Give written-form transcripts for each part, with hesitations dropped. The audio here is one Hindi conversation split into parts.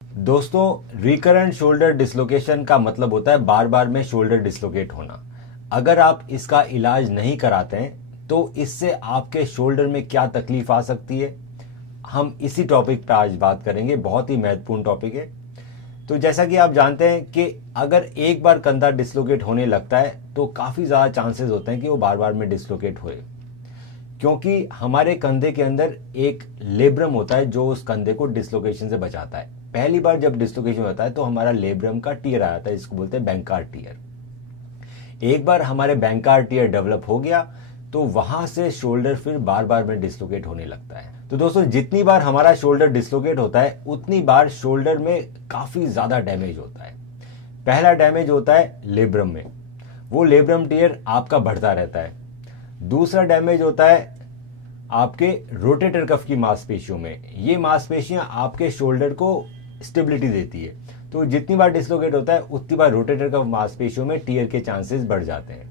दोस्तों, रिकरेंट शोल्डर डिसलोकेशन का मतलब होता है बार बार में शोल्डर डिसलोकेट होना। अगर आप इसका इलाज नहीं कराते हैं तो इससे आपके शोल्डर में क्या तकलीफ आ सकती है, हम इसी टॉपिक पर आज बात करेंगे। बहुत ही महत्वपूर्ण टॉपिक है। तो जैसा कि आप जानते हैं कि अगर एक बार कंधा डिसलोकेट होने लगता है तो काफ़ी ज़्यादा चांसेस होते हैं कि वो बार बार में डिसलोकेट होए, क्योंकि हमारे कंधे के अंदर एक लेब्रम होता है जो उस कंधे को डिसलोकेशन से बचाता है। पहली बार जब डिसलोकेशन होता है तो हमारा लेब्रम का टीयर आ जाता है, जिसको बोलते हैं बैंकार टीयर। एक बार हमारे बैंकार टीयर डेवलप हो गया तो वहां से शोल्डर फिर बार बार में डिसलोकेट होने लगता है। तो दोस्तों, जितनी बार हमारा शोल्डर डिसलोकेट होता है उतनी बार शोल्डर में काफी ज्यादा डैमेज होता है। पहला डैमेज होता है लेब्रम में, वो लेब्रम टीयर आपका बढ़ता रहता है। दूसरा डैमेज होता है आपके रोटेटर कफ की मांसपेशियों में। ये मांसपेशियां आपके शोल्डर को स्टेबिलिटी देती है, तो जितनी बार डिसलोकेट होता है उतनी बार रोटेटर कफ मांसपेशियों में टीयर के चांसेस बढ़ जाते हैं।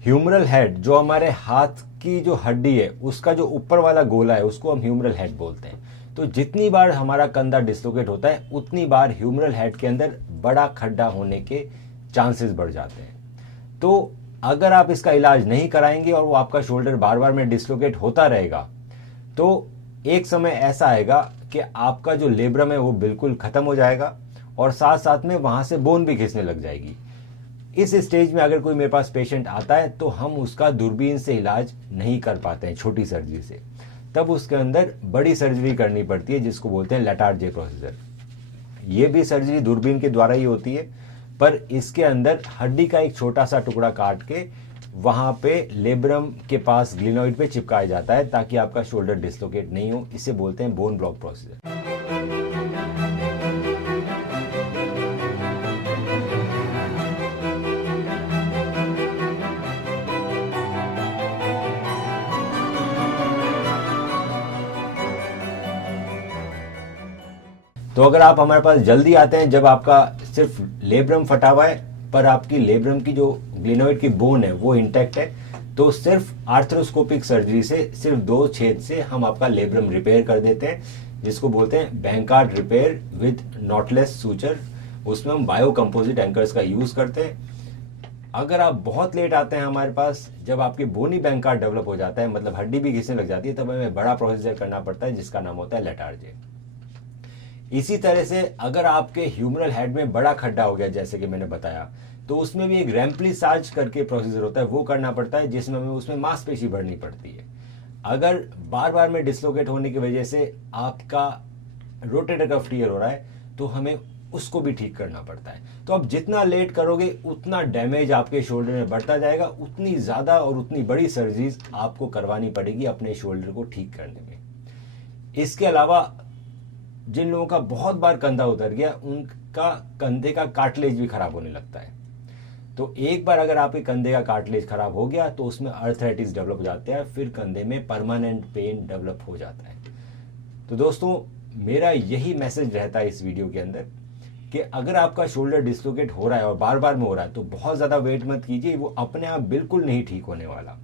ह्यूमरल हेड, जो हमारे हाथ की जो हड्डी है उसका जो ऊपर वाला गोला है उसको हम ह्यूमरल हेड बोलते हैं। तो जितनी बार हमारा कंधा डिसलोकेट होता है उतनी बार ह्यूमरल हेड के अंदर बड़ा खड्डा होने के चांसेस बढ़ जाते हैं। तो अगर आप इसका इलाज नहीं कराएंगे और वो आपका शोल्डर बार बार में डिसलोकेट होता रहेगा तो एक समय ऐसा आएगा कि आपका जो लेब्रम है वो बिल्कुल खत्म हो जाएगा और साथ साथ में वहां से बोन भी खिंचने लग जाएगी। इस स्टेज में अगर कोई मेरे पास पेशेंट आता है तो हम उसका दूरबीन से इलाज नहीं कर पाते हैं, छोटी सर्जरी से। तब उसके अंदर बड़ी सर्जरी करनी पड़ती है, जिसको बोलते हैं लेटार्जे प्रोसीजर। ये भी सर्जरी दूरबीन के द्वारा ही होती है, पर इसके अंदर हड्डी का एक छोटा सा टुकड़ा काट के वहां पे लेब्रम के पास ग्लिनोइड पे चिपकाया जाता है ताकि आपका शोल्डर डिसलोकेट नहीं हो। इसे बोलते हैं बोन ब्लॉक प्रोसीजर। तो अगर आप हमारे पास जल्दी आते हैं जब आपका सिर्फ लेब्रम फटा हुआ है पर आपकी लेब्रम की जो ग्लिनोइड की बोन है वो इंटैक्ट है, तो सिर्फ आर्थ्रोस्कोपिक सर्जरी से सिर्फ 2 छेद से हम आपका लेब्रम रिपेयर कर देते हैं, जिसको बोलते हैं बैंकार्ड रिपेयर विद नॉटलेस सूचर। उसमें हम बायो कंपोजिट एंकर्स का यूज करते हैं। अगर आप बहुत लेट आते हैं हमारे पास, जब आपके बोनी बैंकार्ड डेवलप हो जाता है, मतलब हड्डी भी घिसने लग जाती है, तब हमें बड़ा प्रोसीजर करना पड़ता है जिसका नाम होता है लेटार्जे। इसी तरह से अगर आपके ह्यूमरल हेड में बड़ा खड्डा हो गया जैसे कि मैंने बताया, तो उसमें भी एक रैम्प्लिसाज करके प्रोसीजर होता है, वो करना पड़ता है, जिसमें हमें उसमें मांसपेशी बढ़नी पड़ती है। अगर बार बार में डिसलोकेट होने की वजह से आपका रोटेटर कफ टीयर हो रहा है तो हमें उसको भी ठीक करना पड़ता है। तो आप जितना लेट करोगे उतना डैमेज आपके शोल्डर में बढ़ता जाएगा, उतनी ज्यादा और उतनी बड़ी सर्जरीज आपको करवानी पड़ेगी अपने शोल्डर को ठीक करने में। इसके अलावा जिन लोगों का बहुत बार कंधा उतर गया उनका कंधे का कार्टिलेज भी खराब होने लगता है। तो एक बार अगर आपके कंधे का कार्टिलेज खराब हो गया तो उसमें अर्थराइटिस डेवलप हो जाता है, फिर कंधे में परमानेंट पेन डेवलप हो जाता है। तो दोस्तों, मेरा यही मैसेज रहता है इस वीडियो के अंदर कि अगर आपका शोल्डर डिसलोकेट हो रहा है और बार बार में हो रहा है तो बहुत ज्यादा वेट मत कीजिए, वो अपने आप बिल्कुल नहीं ठीक होने वाला।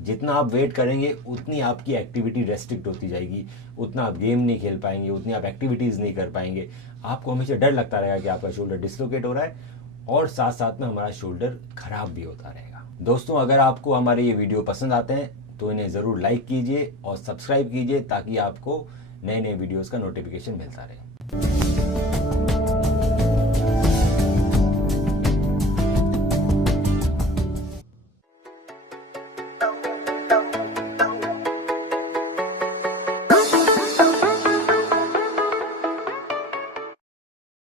जितना आप वेट करेंगे उतनी आपकी एक्टिविटी रेस्ट्रिक्ट होती जाएगी, उतना आप गेम नहीं खेल पाएंगे, उतनी आप एक्टिविटीज नहीं कर पाएंगे। आपको हमेशा डर लगता रहेगा कि आपका शोल्डर डिसलोकेट हो रहा है और साथ साथ में हमारा शोल्डर खराब भी होता रहेगा। दोस्तों, अगर आपको हमारे ये वीडियो पसंद आते हैं तो इन्हें जरूर लाइक कीजिए और सब्सक्राइब कीजिए ताकि आपको नए नए वीडियोस का नोटिफिकेशन मिलता रहे।